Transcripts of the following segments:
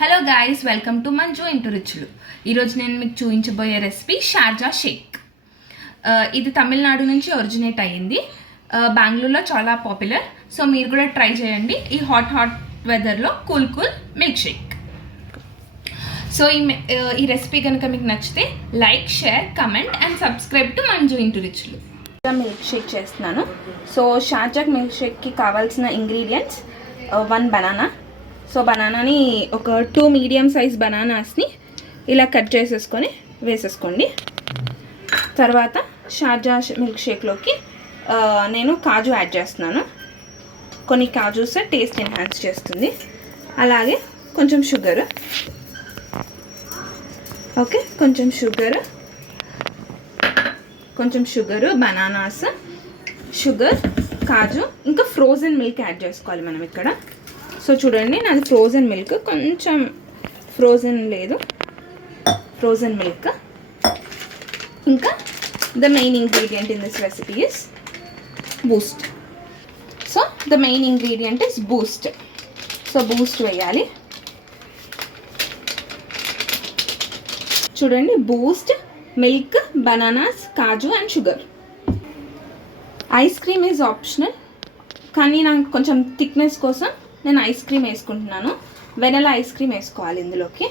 Hello guys, welcome to Manju ఇంటూ రుచులు. ఈరోజు నేను మీకు చూపించబోయే రెసిపీ షార్జా షేక్. ఇది తమిళనాడు నుంచి ఒరిజినేట్ అయ్యింది. బెంగళూరులో చాలా పాపులర్. సో మీరు కూడా ట్రై చేయండి ఈ హాట్ వెదర్లో కూల్ మిల్క్ షేక్. సో ఈ రెసిపీ కనుక మీకు నచ్చితే like, share, comment and subscribe to Manju ఇంటూ రుచులు. మిల్క్ షేక్ చేస్తున్నాను. సో షార్జా మిల్క్ షేక్కి కావాల్సిన ఇంగ్రీడియంట్స్ 1 బనానా. సో బనానాని ఒక 2 మీడియం సైజ్ బనానాస్ని ఇలా కట్ చేసేసుకొని వేసేసుకోండి. తర్వాత షార్జా మిల్క్ షేక్లోకి నేను కాజు యాడ్ చేస్తున్నాను. కొన్ని కాజూస్ టేస్ట్ ఎన్హాన్స్ చేస్తుంది. అలాగే కొంచెం షుగర్, ఓకే, కొంచెం షుగరు, బనానాస్, షుగర్, కాజు, ఇంకా ఫ్రోజన్ మిల్క్ యాడ్ చేసుకోవాలి మనం ఇక్కడ. సో చూడండి, నాది ఫ్రోజన్ మిల్క్, కొంచెం ఫ్రోజన్ లేదు, ఫ్రోజన్ మిల్క్. ఇంకా the main ingredient in this recipe is Boost. So the main ingredient is Boost. So Boost వేయాలి. చూడండి, Boost, milk, bananas, kaju and sugar. Ice cream is optional, కానీ నాకు కొంచెం thickness కోసం నేను ఐస్ క్రీమ్ వేసుకుంటున్నాను. Vanilla ice cream వేసుకోవాలి ఇందులోకి.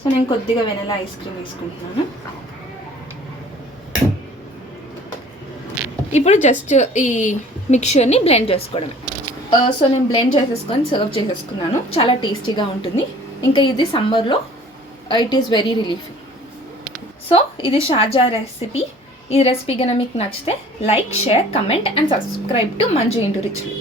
సో నేను కొద్దిగా వెనిలా ఐస్ క్రీమ్ వేసుకుంటున్నాను. ఇప్పుడు జస్ట్ ఈ మిక్చర్ని బ్లెండ్ చేసుకోవడమే. సో నేను బ్లెండ్ చేసేసుకొని సర్వ్ చేసేసుకున్నాను. చాలా టేస్టీగా ఉంటుంది. ఇంకా ఇది సమ్మర్లో it is very relief. So ఇది షార్జా రెసిపీ. ఈ రెసిపీ కనుక మీకు నచ్చితే like, share, comment and subscribe to Manju ఇంటూ రుచులు.